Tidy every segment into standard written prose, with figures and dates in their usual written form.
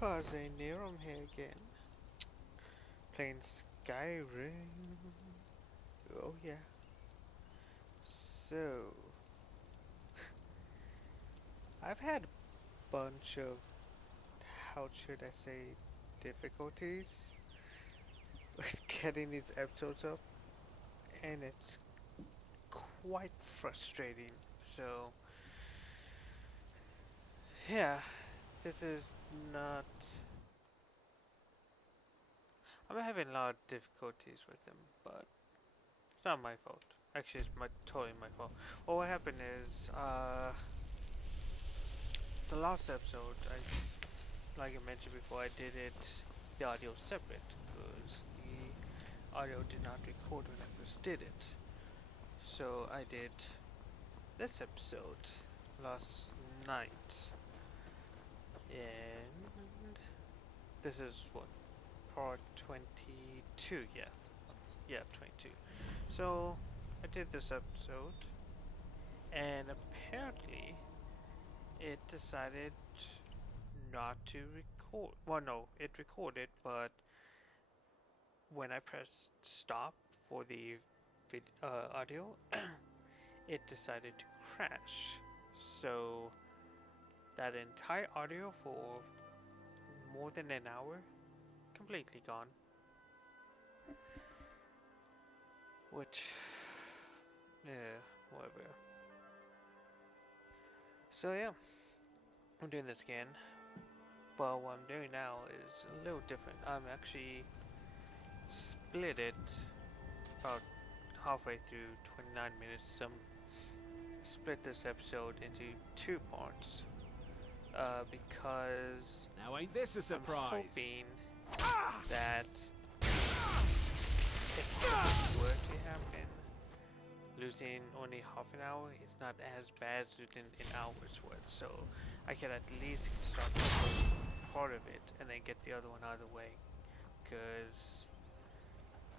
KazeNilrem here again, playing Skyrim. Oh yeah. So, I've had a bunch of, how should I say, difficulties with getting these episodes up, and it's quite frustrating. So, yeah, this is not. I'm having a lot of difficulties with them, but it's not my fault. Actually, it's totally my fault. Well, what happened is, the last episode, like I mentioned before, I did the audio separate because the audio did not record when I first did it. So I did this episode last night, and this is what, part 22, yeah, 22. So I did this episode, and apparently it decided not to record. Well, no, it recorded, but when I pressed stop for the audio, it decided to crash. So that entire audio for more than an hour, completely gone. Which, yeah, whatever. So yeah, I'm doing this again. But what I'm doing now is a little different. I'm actually split it about halfway through 29 minutes. Split this episode into two parts because Now ain't this a surprise? I'm hoping that if this were to happen, losing only half an hour is not as bad as losing an hour's worth. So I can at least start the first part of it and then get the other one out of the way, because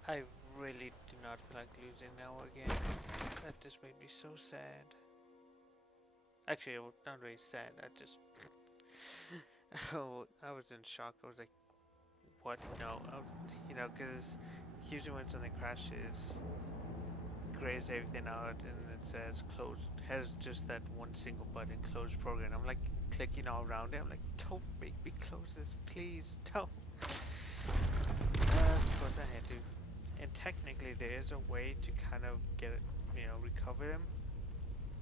I really do not feel like losing an hour again. That just made me so sad. Actually, it was not really sad. I just, oh, I was in shock. I was like, "What? No!" Because usually when something crashes, grays everything out, and it says close. Has just that one single button, close program. I'm like clicking all around it. I'm like, "Don't make me close this, please, don't." Of course, I had to. And technically, there is a way to kind of get it, recover them,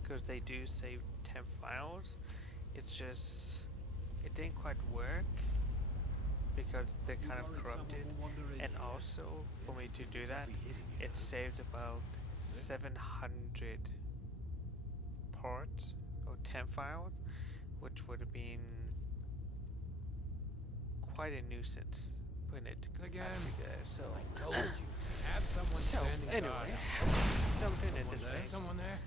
because they do save temp files. It's just, it didn't quite work because they're kind of corrupted. And also, for me to do that, it saved about 700 parts or temp files, which would have been quite a nuisance putting it together. So I told you. Have someone standing anyway, guard. I'm doing it this way. Someone there?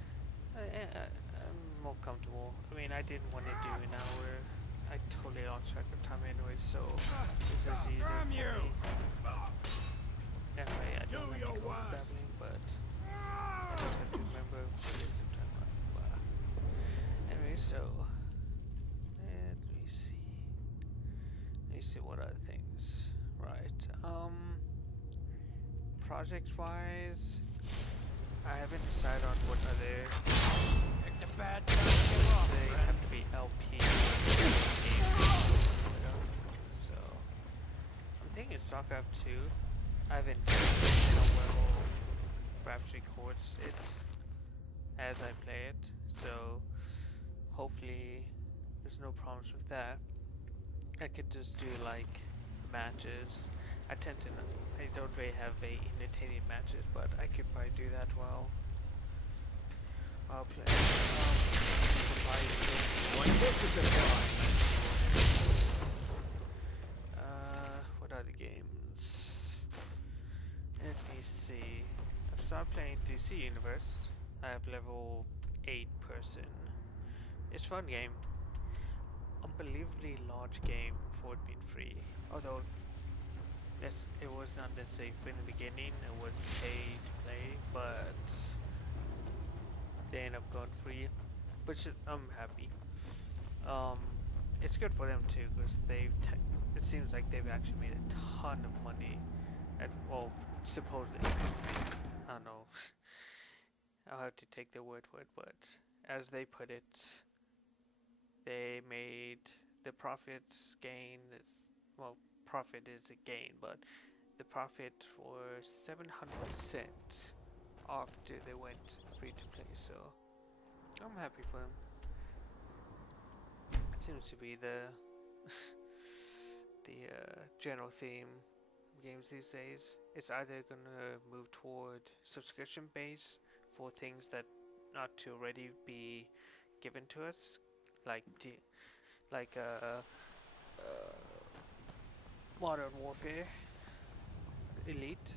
I'm more comfortable. I mean, I didn't want to do an hour. I totally lost track of time anyway, so this is easier for me. Anyway, I don't like to go babbling, but I just have to remember what it is I'm talking about. Anyway, so let me see. Let me see what other things. Right. Project-wise, I haven't decided on what other. Picked a bad time to get off, They friend. have to be LP. So I'm thinking StarCraft 2. I haven't done how well perhaps records it as I play it. So hopefully there's no problems with that. I could just do like matches. I don't really have a entertaining matches, but I could probably do that while playing. What are the games? Let me see. I've started playing DC Universe. I have level 8 person. It's a fun game. Unbelievably large game for it being free. Although it was not necessarily free in the beginning, it was pay to play, but they ended up going free, which I'm happy. it's good for them too, because it seems like they've actually made a ton of money. At, well, supposedly. I don't know. I'll have to take their word for it, but as they put it, they made the profits gain is, well, profit is a gain, but the profit was 700% after they went free to play, so I'm happy for them. It seems to be the general theme of games these days. It's either gonna move toward subscription base for things that not to already be given to us, like Modern Warfare Elite.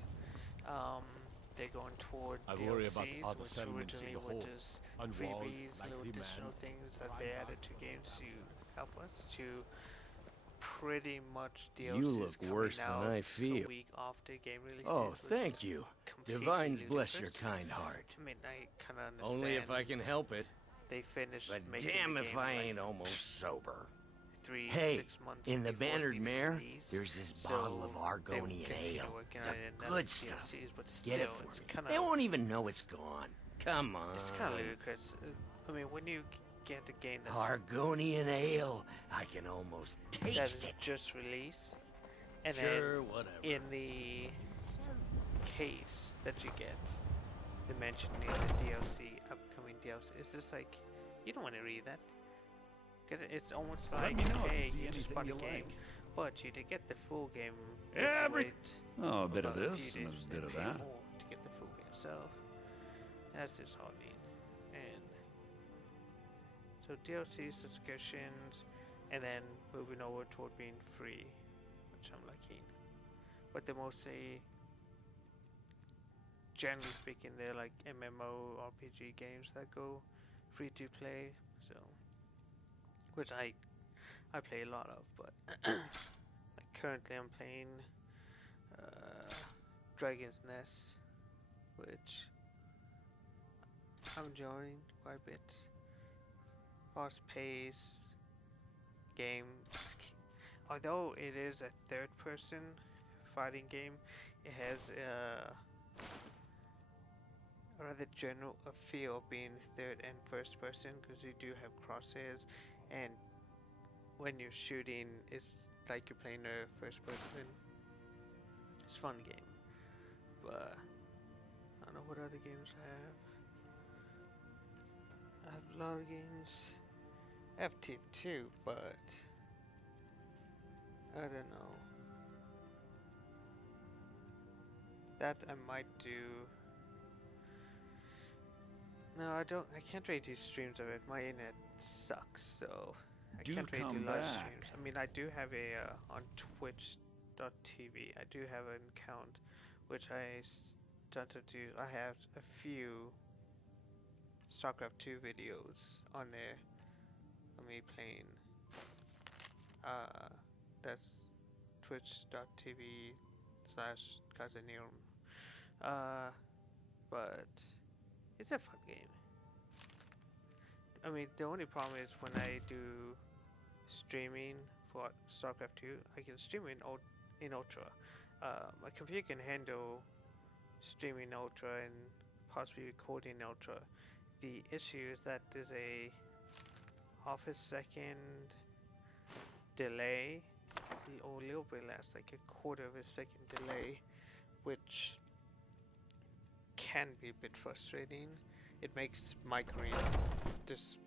They're going toward I worry about DLCs, other which settlements in originally the were whole. just Unwalled, freebies, little likely additional man. things that they added to games to help us, to pretty much DLCs You look coming worse than out I a feel. week after game releases. Oh, which thank is you. completely Divines bless your ludicrous. kind heart. I mean, I kind of understand. Only if I can help it. They finished But making damn the if game I in, like, ain't almost sober. 3, Hey, 6 months in the before it's Bannered even Mare, released. there's this So bottle of they will Argonian continue ale. working The on it and good add stuff. DLCs, but Get it still, for it's me. kind They of won't even know it's gone. Come on. it's kind of ludicrous. I mean, when you get a game that's Argonian ale. I can almost that taste is it. just released, and Sure, then whatever. in the case that you get, they mention in the DLC, upcoming DLC, it's just like, you don't want to read that. Cause it's almost Let like, me know if hey, you see you just anything bought a you game, like. but you to get the full game, you have to Every- wait Oh, a bit of about this few and days a bit and of pay that. more to get the full game. So that's just how I mean. And so DLC subscriptions, and then moving over toward being free, which I'm liking. But they're mostly, generally speaking, they're like MMO RPG games that go free to play. So, which I play a lot of, but like currently I'm playing Dragon's Nest, which I'm enjoying quite a bit. Fast paced game. Although it is a third person fighting game, it has a rather general feel of being third and first person, because you do have crosshairs, and when you're shooting, it's like you're playing a first person. It's a fun game, but I don't know what other games I have. I have a lot of games. I have Tip 2, but I don't know. That I might do. No, I don't. I can't really do streams of it. My internet sucks, so I Do can't really come do live back. streams. I mean, I do have a on Twitch.tv. I do have an account, which I started to. I have a few StarCraft 2 videos on there of me playing. That's twitch.tv/KazeNilrem. But it's a fun game. I mean, the only problem is when I do streaming for StarCraft 2, I can stream in Ultra. My computer can handle streaming Ultra and possibly recording Ultra. The issue is that there's a half a second delay, or a little bit less, like a quarter of a second delay, which can be a bit frustrating. It makes migraine just,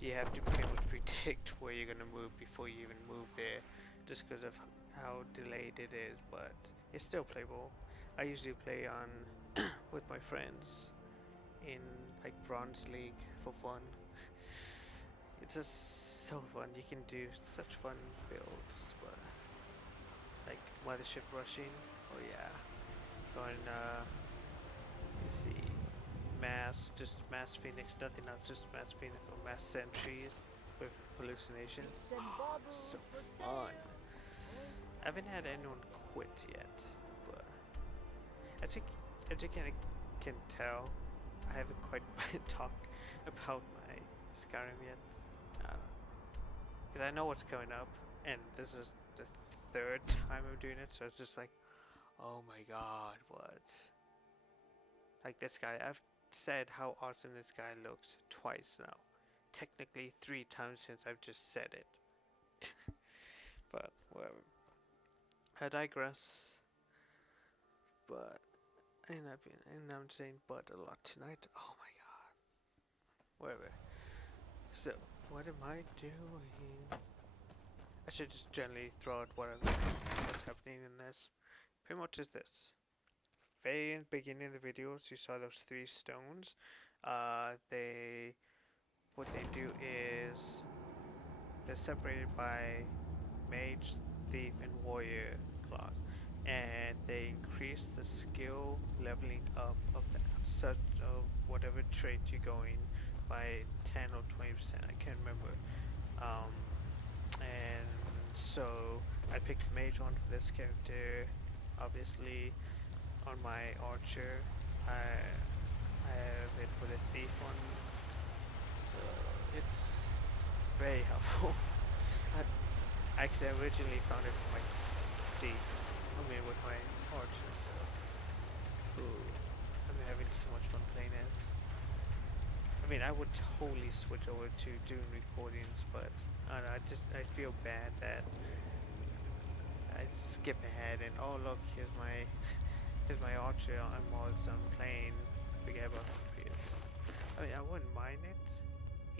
you have to pretty much predict where you're gonna move before you even move there, just because of how delayed it is, but it's still playable. I usually play on with my friends in like Bronze League for fun. It's just so fun. You can do such fun builds, but like Mothership rushing. Oh yeah, going you see just mass Phoenix, nothing else, just mass Phoenix or mass sentries with hallucinations. Oh, so fun. I haven't had anyone quit yet, but as you can tell, I haven't quite talked about my Skyrim yet. because I know what's coming up, and this is the third time I'm doing it, so it's just like, oh my god, what? Like this guy, I've said how awesome this guy looks twice now. Technically 3 times since I've just said it. But whatever. I digress. But and I'm saying but a lot tonight. Oh my god. Whatever. So what am I doing? I should just generally throw out what's happening in this. Pretty much is this. Very in the beginning of the videos, you saw those 3 stones. What they do is they're separated by mage, thief, and warrior class, and they increase the skill leveling up of whatever trait you're going by 10 or 20%. I can't remember. And so I picked mage one for this character. Obviously, on my archer, I have it for the thief one. So it's very helpful. Actually, I originally found it for my thief. With my archer. So, ooh, I'm having so much fun playing as. I would totally switch over to doing recordings, but I don't know, I feel bad that I skip ahead and oh look, here's my archer. I'm all done playing. Forget about the previous. I wouldn't mind it.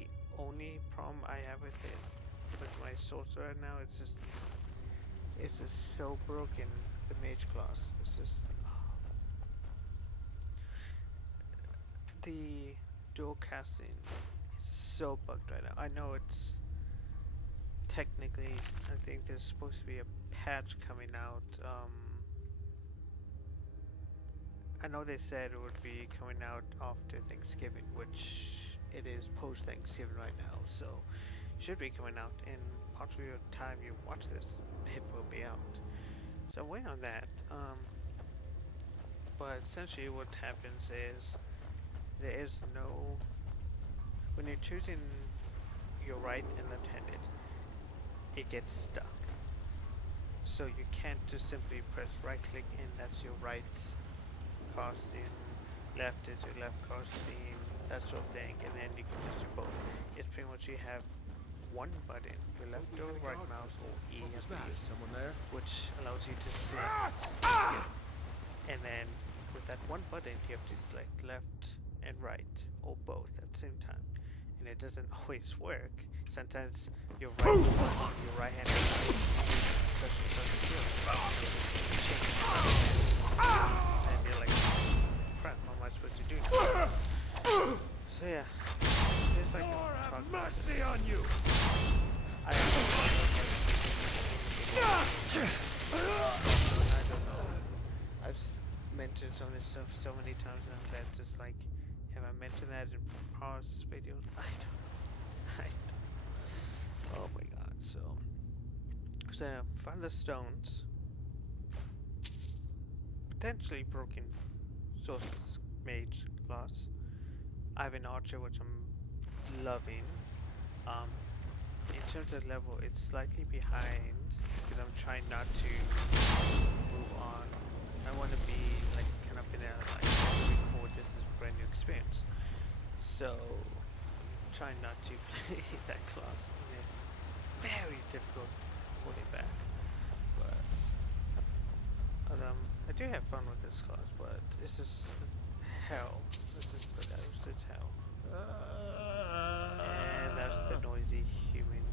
The only problem I have with it, with my sorcerer right now, it's just so broken. The mage class, it's just the dual casting is so bugged right now. I know it's technically, I think there's supposed to be a patch coming out. I know they said it would be coming out after Thanksgiving, which it is post Thanksgiving right now, so it should be coming out in possibly the time you watch this, it will be out. So I'm waiting on that. But essentially what happens is there is no, when you're choosing your right and left-handed, it gets stuck. So you can't just simply press right click and that's your right casting, left is your left casting, that sort of thing, and then you can just do both. It's pretty much you have one button, your left or right mouse or E, What was that? Is someone there? which allows you to select. And then with that one button, you have to select left and right, or both at the same time. And it doesn't always work. Sometimes your right hand and you're like, crap, what am I supposed to do now? So yeah, there's like a Mercy on you! I don't know. I've mentioned some of this stuff so many times now that just like, have I mentioned that in past videos? I don't know. Oh my god, so find the stones. Potentially broken sources, mage class. I have an archer which I'm loving. In terms of level, it's slightly behind because I'm trying not to move on. I want to be like kind of in a record this is a brand new experience. So trying not to play that class. It's very difficult holding back. But I do have fun with this class, but it's just hell. Let's just put that. It's just hell. And that's the noisy human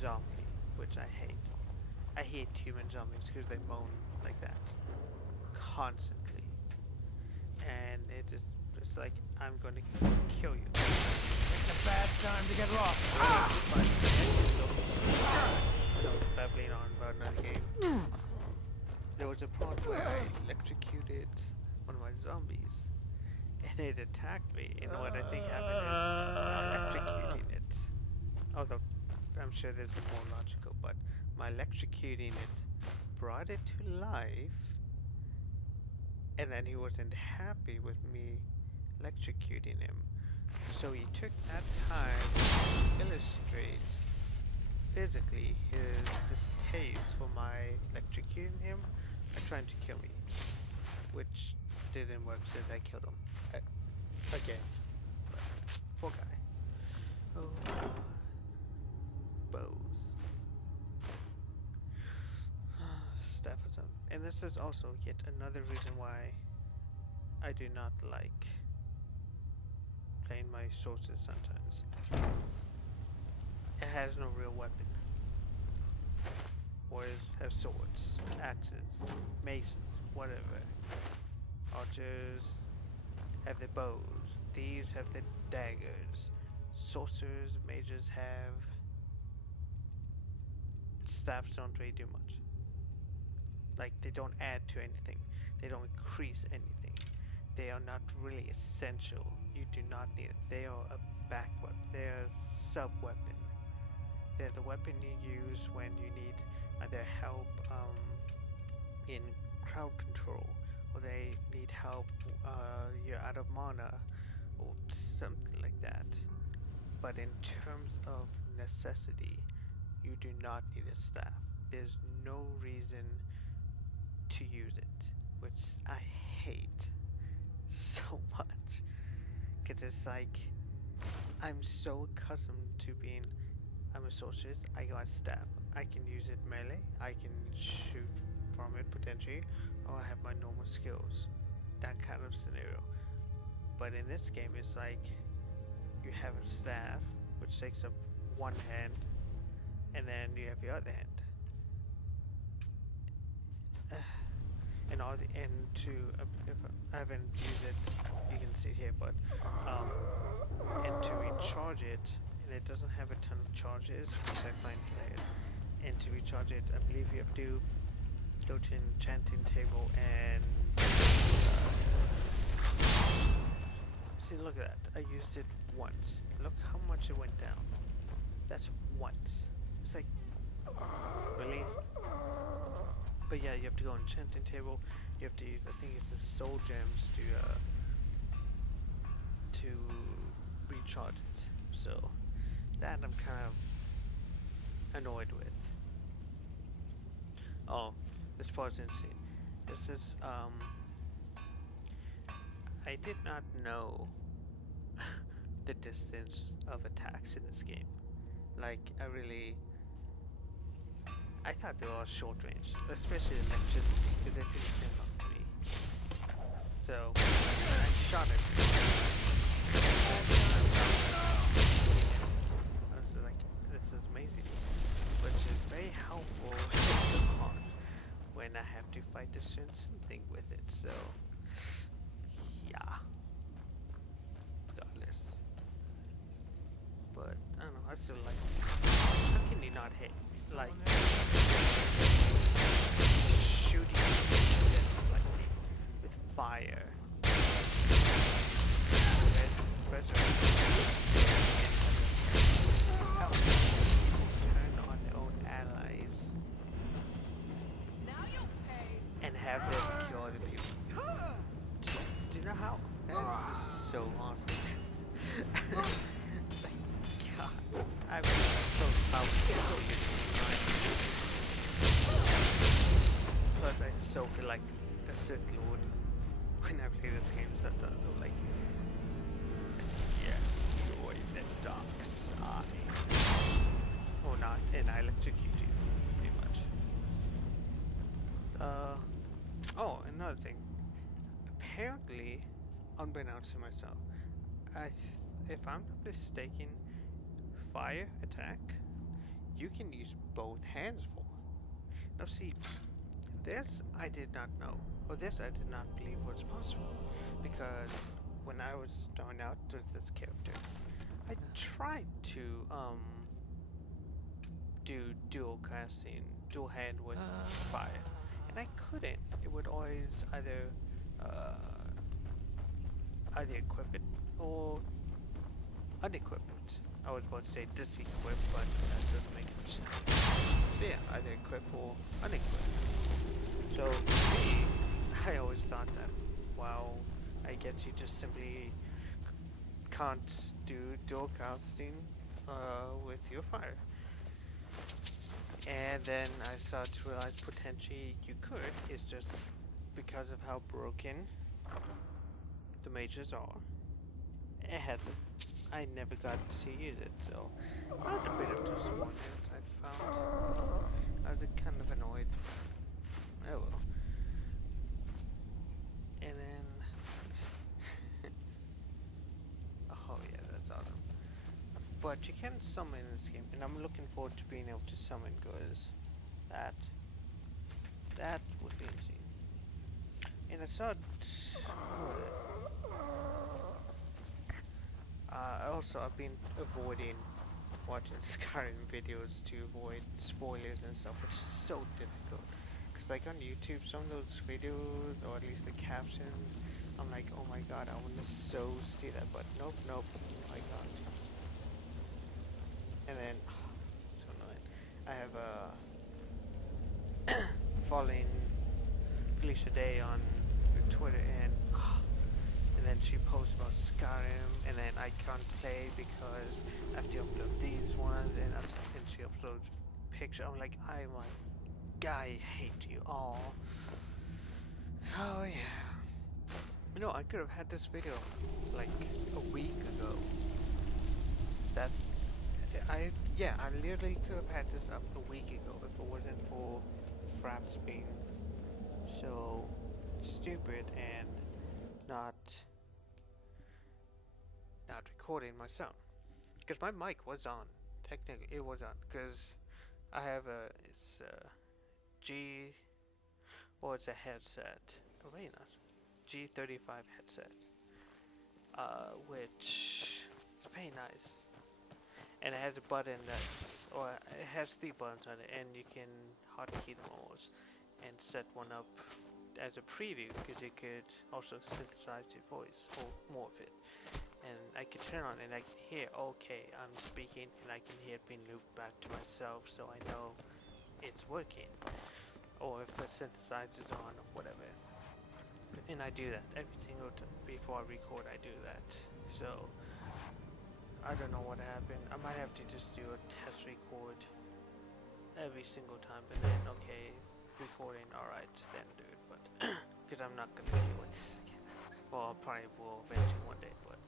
zombie, which I hate. I hate human zombies because they moan like that constantly, and it's like I'm going to kill you. It's a bad time to get lost. When I was babbling on about another game, there was a part where I electrocuted one of my zombies, and it attacked me. And what I think happened is electrocuting it. Although I'm sure there's more logical, but my electrocuting it brought it to life, and then he wasn't happy with me electrocuting him, So he took that time to illustrate physically his distaste for my electrocuting him by trying to kill me, which didn't work since I killed him again. But, poor guy. Oh God. Bows. Stephenson. And this is also yet another reason why I do not like playing my sources sometimes. It has no real weapon. Warriors have swords, axes, maces, whatever. Archers have the bows. Thieves have the daggers. Sorcerers, mages have staffs. Don't really do much. Like, they don't add to anything. They don't increase anything. They are not really essential. You do not need it. They are a back weapon. They are a sub weapon. They're the weapon you use when you need either help in crowd control, or they need help, you're out of mana, or something like that. But in terms of necessity, you do not need a staff. There's no reason to use it, which I hate so much, because it's like, I'm so accustomed to being, I'm a sorceress, I got a staff, I can use it melee, I can shoot from it potentially, or I have my normal skills, that kind of scenario. But in this game, it's like, you have a staff, which takes up one hand, and then you have your other hand. And if I haven't used it, you can see it here, but and to recharge it, and it doesn't have a ton of charges, which I find hilarious. And to recharge it, I believe you have to go to an enchanting table and see, look at that. I used it once. Look how much it went down. That's once. It's like, really? But yeah, you have to go on enchanting table. You have to use, I think it's the soul gems to recharge it. So that I'm kind of annoyed with. Oh, this part's insane. This is I did not know the distance of attacks in this game. Like, I thought they were all short range, especially electricity, because it didn't seem long to me. So, I shot it. This is amazing, which is very helpful when I have to fight a certain something with it. So, yeah, regardless. But I don't know. I still like it. How can you not hit? Like shooting like with fire. Help people turn on their own allies and have them kill other people. Do you know how? That is just so awesome. Like, God, I'm so powerful. Plus, I so feel like a Sith Lord when I play this game sometimes. I'm like, yes, join the dark side. Or not, and I electrocute you, pretty much. Oh, another thing. Apparently, unbeknownst to myself, if I'm not mistaken, fire attack, you can use both hands for. Now see, this I did not know, or this I did not believe was possible, because when I was starting out with this character, I tried to do dual casting, dual hand with fire, and I couldn't. It would always either equip it or unequip it. I was about to say disequip, but that doesn't make much sense. So yeah, either equip or unequip. So me, I always thought that, well, I guess you just simply can't do dual casting with your fire. And then I started to realize potentially you could. It's just because of how broken the mages are. It hasn't. I never got to use it, so I had a bit of disappointment. I found I was kind of annoyed. Oh well. And then, oh yeah, that's awesome. But you can summon in this game, and I'm looking forward to being able to summon, because that would be insane. And I saw also I've been avoiding watching Skyrim videos to avoid spoilers and stuff, which is so difficult. Cause like on YouTube, some of those videos, or at least the captions, I'm like, oh my god, I want to so see that, but nope, I can't. And then, so annoying. I have following Felicia Day on Twitter, and then she posts about Skyrim, and then I can't play because I have to upload these ones, and she uploads picture. I'm like, I hate you all. Oh yeah. No, I could have had this video like a week ago. I literally could have had this up a week ago if it wasn't for Fraps being so stupid and not recording my sound. Because my mic was on. Technically it was on, because I have it's a headset. Oh wait, not G35 headset. Which is very nice. And it has a button it has 3 buttons on it, and you can hotkey them all and set one up as a preview, because it could also synthesize your voice, or more of it. And I can turn on and I can hear, okay, I'm speaking, and I can hear it being looped back to myself, so I know it's working. Or if the synthesizer's on, or whatever. And I do that every single time. Before I record, I do that. So, I don't know what happened. I might have to just do a test record every single time, but then, okay, recording, alright, then do it. But, because I'm not going to deal with this again. Well, I probably will eventually one day, but.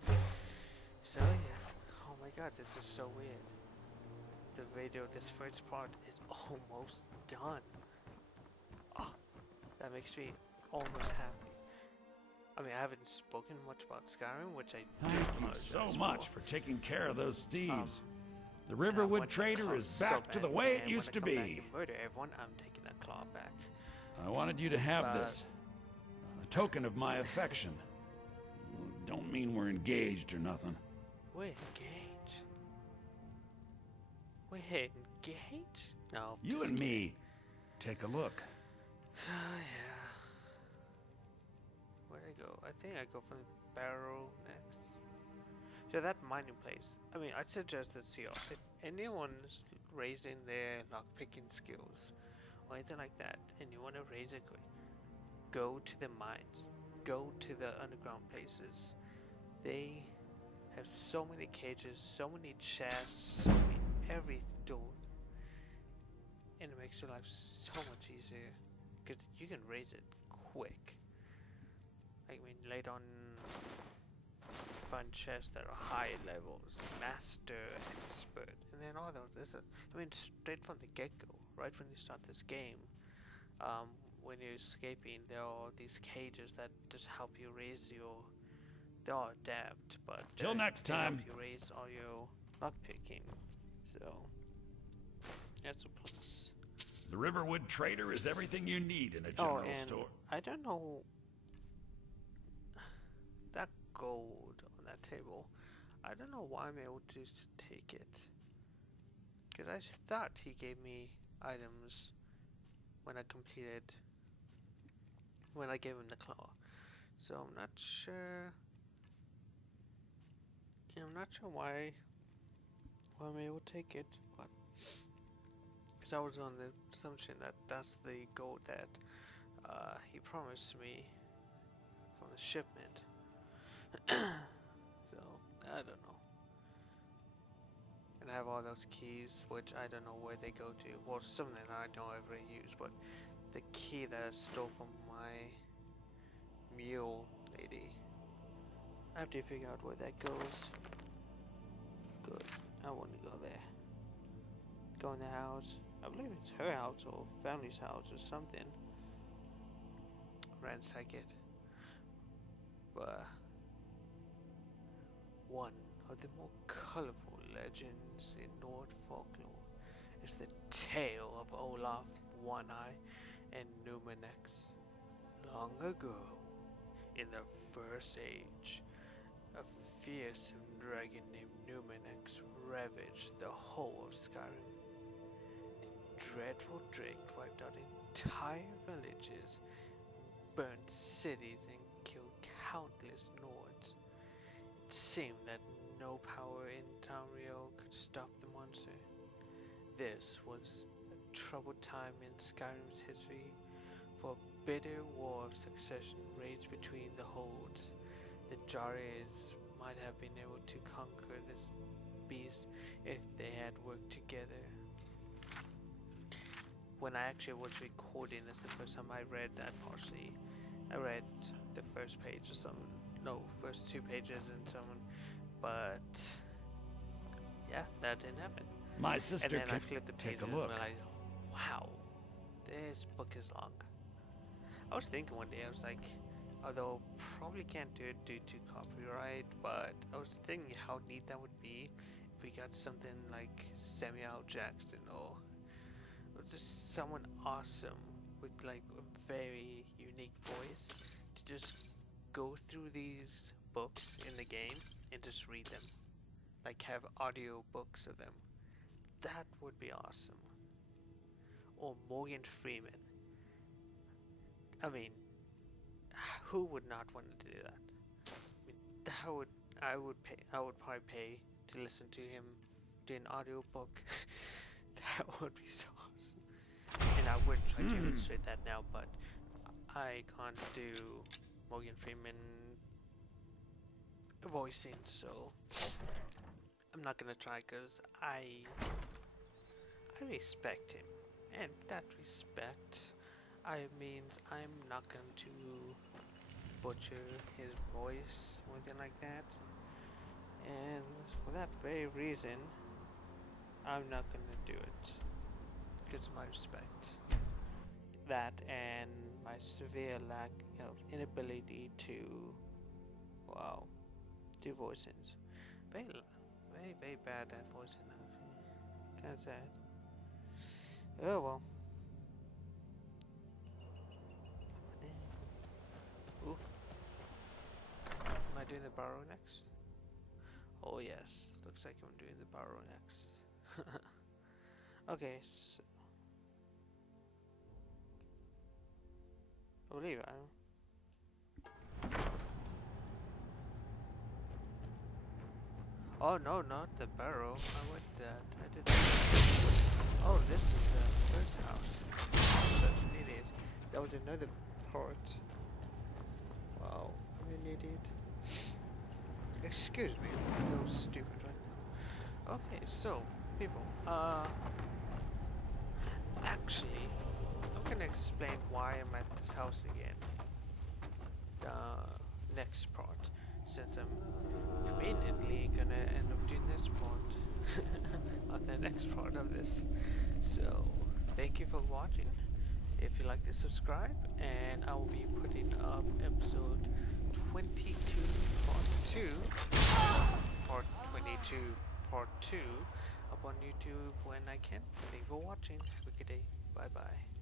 So, yeah. Oh my god, this is so weird. The video, this first part, is almost done. Oh, that makes me almost happy. I mean, I haven't spoken much about Skyrim, which I Thank you so much for taking care of those thieves. The Riverwood Trader is back to the way it used to be. Murder everyone, I'm taking that claw back. I wanted you to have this. A token of my affection. Don't mean we're engaged or nothing. We're engaged? We're engaged? No. You and me. Take a look. Yeah. Where'd I go? I think I go from the barrel next. So that mining place. I mean, I'd suggest this to you. If anyone's raising their lockpicking skills or anything like that, and you want to raise it quick, go to the mines. Go to the underground places. They have so many cages, so many chests, so many every door, and it makes your life so much easier because you can raise it quick. Like, I mean, later on, find chests that are high levels, master, expert, and then all those. I mean, straight from the get-go, right when you start this game, when you're escaping, there are these cages that just help you raise your. They are adapt, but till next time. Help you raise all your lockpicking. So that's a plus. The Riverwood Trader is everything you need in a general store. I don't know that gold on that table. I don't know why I'm able to take it. Because I thought he gave me items when I completed. When I gave him the claw. So I'm not sure. I'm not sure why I'm able to take it, but because I was on the assumption that that's the gold that he promised me from the shipment. So I don't know. And I have all those keys, which I don't know where they go to. Well, some of them I don't ever use, but the key that I stole from my mule lady, I have to figure out where that goes. Good. I want to go there. Go in the house. I believe it's her house or family's house or something. Ransack it. But one of the more colorful legends in Nord folklore is the tale of Olaf One-Eye and Numenex. Long ago, in the First Age, a fearsome dragon named Numenex ravaged the whole of Skyrim. The dreadful drake wiped out entire villages, burned cities, and killed countless Nords. It seemed that no power in Tamriel could stop the monster. This was a troubled time in Skyrim's history, for a bitter war of succession raged between the holds. The Jari's might have been able to conquer this beast if they had worked together. When I actually was recording this the first time, I read that partially. I read the first page or something. No, first 2 pages and something. But yeah, that didn't happen. My sister And then I can flipped the take page a and look. realized, wow, this book is long. I was thinking one day, I was like, although probably can't do it due to copyright, but I was thinking how neat that would be if we got something like Samuel Jackson or just someone awesome with like a very unique voice to just go through these books in the game and just read them, like have audio books of them. That would be awesome. Or Morgan Freeman. I mean, who would not want to do that? I mean, I would probably pay to listen to him do an audio book. That would be so awesome. And I would try to illustrate that now, but I can't do Morgan Freeman voicing, so I'm not gonna try because I respect him, and that respect means I'm not going to butcher his voice or anything like that. And for that very reason, I'm not going to do it because of my respect. That and my severe lack of inability to, wow, do voicings. Very, very bad at voicing. Kind of sad. Oh well. Ooh. Am I doing the barrow next? Oh yes, looks like I'm doing the barrow next. Okay, so I believe Oh no, not the barrow. I went that. I did that. Oh, this is the first house. Such an idiot. That was another part. Wow, I'm an idiot. Excuse me, I'm a little stupid right now. Okay, so, people, actually, I'm gonna explain why I'm at this house again. The next part, since I'm conveniently gonna end up doing this part on the next part of this. So, thank you for watching. If you like this, subscribe, and I will be putting up episode 22 part 2 up on YouTube when I can. Thank you for watching. Have a good day. Bye bye.